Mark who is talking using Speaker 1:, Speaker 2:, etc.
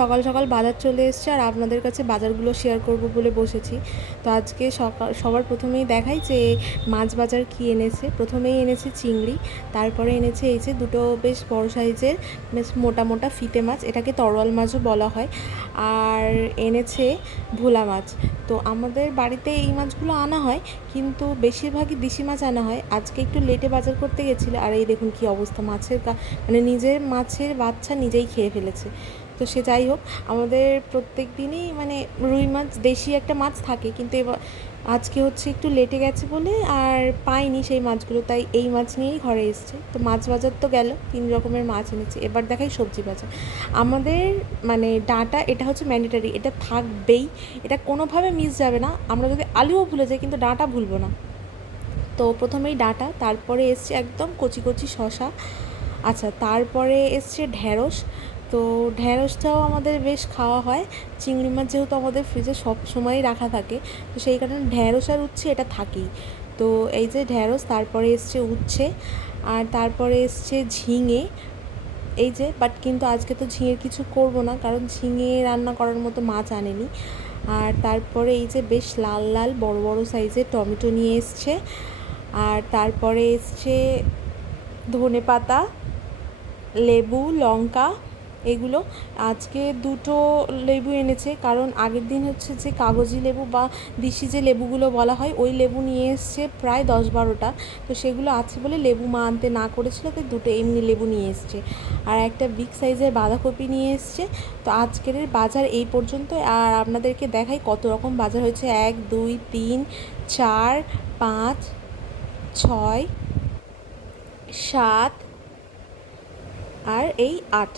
Speaker 1: সকাল সকাল বাজার চলে এসছে আর আপনাদের কাছে বাজারগুলো শেয়ার করব বলে বসেছি। তো আজকে সকাল সবার প্রথমেই দেখাই যে মাছ বাজার কী এনেছে। প্রথমেই এনেছে চিংড়ি, তারপরে এনেছে এই যে দুটো বেশ বড় সাইজের বেশ মোটা মোটা ফিতে মাছ, এটাকে তরোয়াল মাছও বলা হয়। আর এনেছে ভোলা মাছ। তো আমাদের বাড়িতে এই মাছগুলো আনা হয়, কিন্তু বেশিরভাগই দেশি মাছ আনা হয়। আজকে একটু লেটে বাজার করতে গেছিল, আর এই দেখুন কী অবস্থা। মাছের মানে নিজের মাছের বাচ্চা নিজেই খেয়ে ফেলেছে। তো সে যাই হোক, আমাদের প্রত্যেক দিনই মানে রুই মাছ, দেশি একটা মাছ থাকে, কিন্তু এবার আজকে হচ্ছে একটু লেটে গেছে বলে আর পাইনি সেই মাছগুলো, তাই এই মাছ নিয়েই ঘরে এসছে। তো মাছ বাজার তো গেল, তিন রকমের মাছ এনেছে। এবার দেখাই সবজি বাজার। আমাদের মানে ডাটা, এটা হচ্ছে ম্যান্ডেটারি এটা থাকবেই। এটা কোনোভাবে মিস যাবে না। আমরা যদি আলুও ভুলে যাই, কিন্তু ডাটা ভুলবো না। তো প্রথমেই ডাটা, তারপরে এসছে একদম কচি কচি শশা আচ্ছা তারপরে এসছে ঢ্যাঁড়স তো ঢ্যাঁড়সটাও আমাদের বেশ খাওয়া হয়। চিংড়ি মাছ যেহেতু আমাদের ফ্রিজে সব সময়ই রাখা থাকে, তো সেই কারণে ঢ্যাঁড়স আর উচ্ছে এটা থাকেই। তো এই যে ঢ্যাঁড়স তারপরে এসছে উচ্ছে, আর তারপরে এসছে ঝিঙে। এই যে বাট কিন্তু আজকে তো ঝিঙের কিছু করব না, কারণ ঝিঙে রান্না করার মতো মাছ আনেনি। আর তারপরে এই যে বেশ লাল লাল বড় বড় সাইজের টমেটো নিয়ে এসছে, আর তারপরে এসছে ধনে পাতা লেবু, লঙ্কা এগুলো। আজকে দুটো লেবু এনেছে, কারণ আগের দিন হচ্ছে যে কাগজি লেবু বা দিশি যে লেবুগুলো বলা হয়, ওই লেবু নিয়ে এসছে প্রায় দশ বারোটা। তো সেগুলো আছে বলে লেবু মা আনতে না করেছিল, তাই দুটো এমনি লেবু নিয়ে এসছে। আর একটা বিগ সাইজের বাঁধাকপি নিয়ে এসছে। তো আজকের বাজার এই পর্যন্ত। আর আপনাদেরকে দেখাই কত রকম বাজার হয়েছে। এক, দুই, তিন, চার, পাঁচ, ছয়, সাত, আর এই আট।